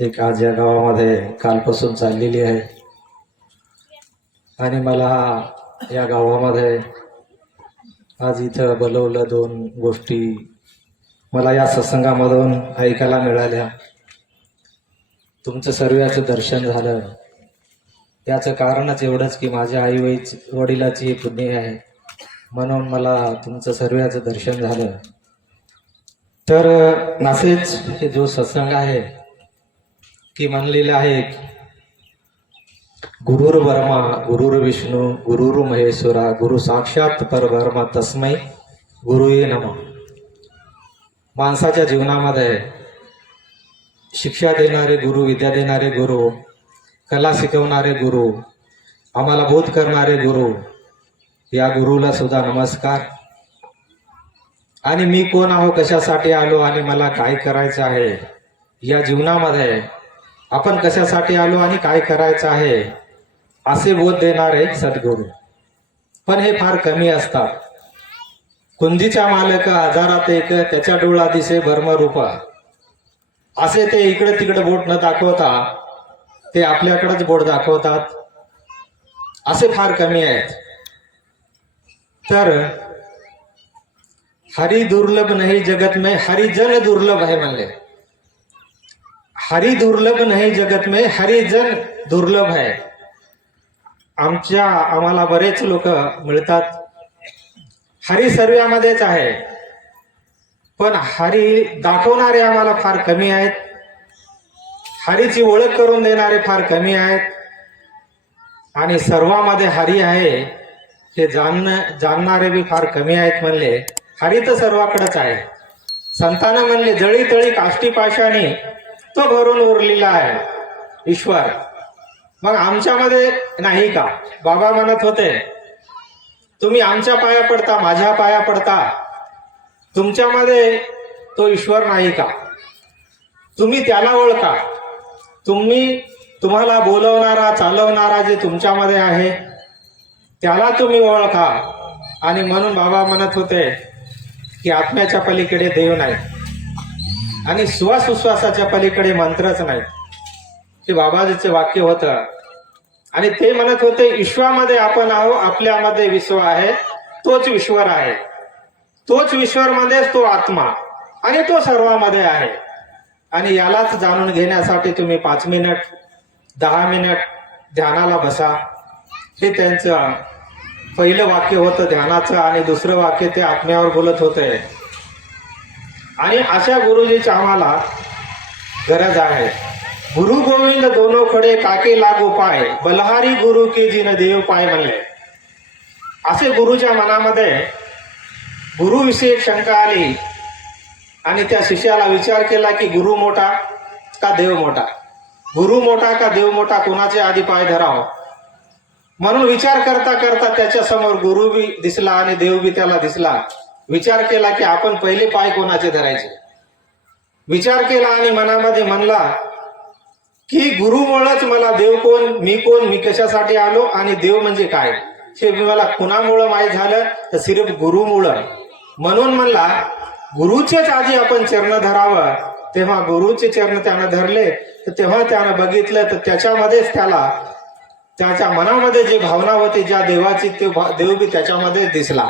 एक आज या गावामध्ये कालपासून चाललेली आहे. आणि मला या गावामध्ये आज इथं बोलवलं दोन गोष्टी मला या सत्संगामधून ऐकायला मिळाल्या. तुमचं सर्वांचं दर्शन झालं. याचं कारणच एवढंच की माझ्या आई वैच वडिलाची पुण्य आहे. म्हणून मला तुमचं सर्वांचं दर्शन झालं. तर नासेच हे जो सत्संग आहे की म्हणलेले आहे गुरुर वर्मा गुरुर विष्णू गुरुर महेश्वरा गुरु साक्षात परब्रह्मा तस्मै गुरु ये नम. माणसाच्या जीवनामध्ये शिक्षा देणारे गुरु विद्या देणारे गुरु कला शिकवणारे गुरु आम्हाला बोध करणारे गुरु या गुरुला सुद्धा नमस्कार. आणि मी कोण आहो कशासाठी आलो आणि मला काय करायचं आहे? या जीवनामध्ये आपण कशासाठी आलो आणि काय करायचं आहे? असे बोध देणारे सद्गुरू. पण हे फार कमी असतात. कुंजीच्या मालक हजारात एक त्याच्या डोळा दिसे भर्मरूप असे ते इकडे तिकडे बोट न दाखवता ते आपल्याकडेच बोट दाखवतात. असे फार कमी आहेत. तर हरी दुर्लभ नाही जगत में हरिजन दुर्लभ आहे म्हणले. हरी दुर्लभ नाही जगत में हरिजन दुर्लभ आहे. आमच्या आम्हाला बरेच लोक मिळतात. हरी सर्व्यामध्येच आहे. पण हरी दाखवणारे आम्हाला फार कमी आहेत. हरीची ओळख करून देणारे फार कमी आहेत. आणि सर्वामध्ये हरी आहे हे जाणणं जाणणारे बी फार कमी आहेत म्हणले. हरी तर सर्वाकडेच आहे. संतानं म्हणले जळी तळी काष्टी पाशाने तो भरून उरलेला आहे. ईश्वर. मग आमच्यामध्ये नाही का? बाबा म्हणत होते तुम्ही आमच्या पाया पडता माझ्या पाया पडता. तुमच्यामध्ये तो ईश्वर नाही का? तुम्ही त्याला ओळखा. तुम्ही तुम्हाला बोलवणारा चालवणारा जे तुमच्यामध्ये आहे त्याला तुम्ही ओळखा. आणि म्हणून बाबा म्हणत होते की आत्म्याच्या पलीकडे देव नाही. आणि श्वासुश्वासाच्या पलीकडे मंत्रच नाही. हे बाबाजीचे वाक्य होतं. आणि ते म्हणत होते विश्वामध्ये आपण आहो आपल्यामध्ये विश्व आहे तोच ईश्वर आहे. तोच ईश्वर मध्येच तो आत्मा आणि तो सर्वांमध्ये आहे. आणि यालाच जाणून घेण्यासाठी तुम्ही पाच मिनिट दहा मिनिट ध्यानाला बसा. हे त्यांचं पहिलं वाक्य होतं ध्यानाचं आणि दुसरं वाक्य ते आत्म्यावर बोलत होते. आणि अशा गुरुजीची आम्हाला गरज आहे. गुरु गोविंद दोनो खडे काके लागू पाय बलहारी गुरु की जिन देव पाय म्हणले. असे गुरुच्या मनामध्ये गुरुविषयी शंका आली आणि त्या शिष्याला विचार केला की गुरु मोठा का देव मोठा? गुरु मोठा का देव मोठा? कोणाचे आधी पाय धराव? म्हणून विचार करता करता त्याच्यासमोर गुरु बी दिसला आणि देव बी त्याला दिसला. विचार केला की आपण पहिले पाय कोणाचे धरायचे? विचार केला आणि मनामध्ये म्हणला की गुरुमुळंच मला देव कोण मी कोण मी कशासाठी आलो आणि देव म्हणजे काय? हे मला कुणामुळं माहीत झालं तर सिर्फ गुरुमुळं. म्हणून म्हणला गुरुचेच आधी आपण चरण धरावं. तेव्हा गुरुचे चरण त्यानं धरले तर तेव्हा त्यानं बघितलं तर त्याच्यामध्येच त्याला त्याच्या मनामध्ये जी भावना होती ज्या देवाची ते भा- देव बी त्याच्यामध्ये दिसला.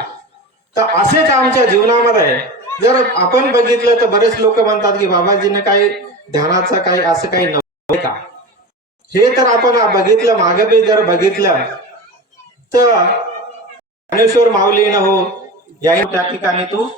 तर असेच आमच्या जीवनामध्ये जर आपण बघितलं तर बरेच लोक म्हणतात की बाबाजीने काही ध्यानाचं काही असं काही नव्हतं का? हे तर आपण बघितलं मागे बी जर बघितलं तर ज्ञानेश्वर माऊलीनं हो या त्या ठिकाणी तू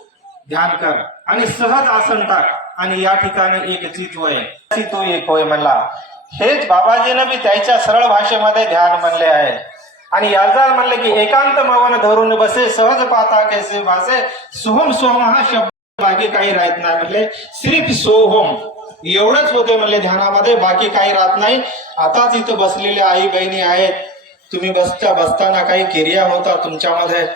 ध्यान कर. आणि सहज आसन टाक. आणि या ठिकाणी एक चित होय. अशी तू एक होय म्हणला. हेच बाबाजीनं बी त्याच्या सरळ भाषेमध्ये ध्यान म्हणले आहे. आणि याचा म्हणले की एकांत मवन धरून बसे सहज पाहता कैसे भासे? सोहम सोहम हा शब्द बाकी काही राहत नाही. म्हणले सिर्फ सोहम. एवढंच होते म्हणले ध्यानामध्ये बाकी काही राहत नाही. आताच इथं बसलेल्या आई बहिणी आहेत. तुम्ही बसता बसताना काही किर्या होता तुमच्यामध्ये.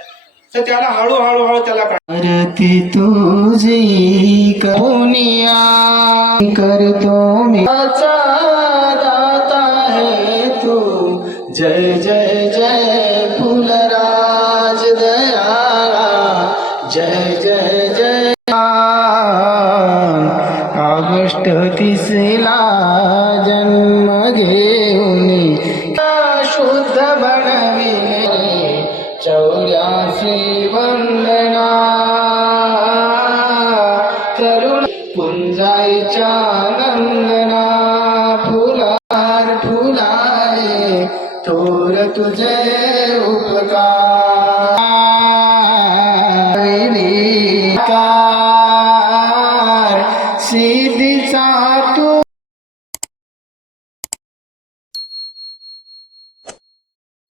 तर त्याला हळूहळू हळू त्याला करती तुझी करुनिया करतो मी. दाता है तू. जय जय ऑगस्ट तिसला जन्म घेऊन शुद्ध बनविले. चौऱ्याशी वंदना. तरुण पुंजाईच्या नंदना. फुलार फुलाय थोर तुझे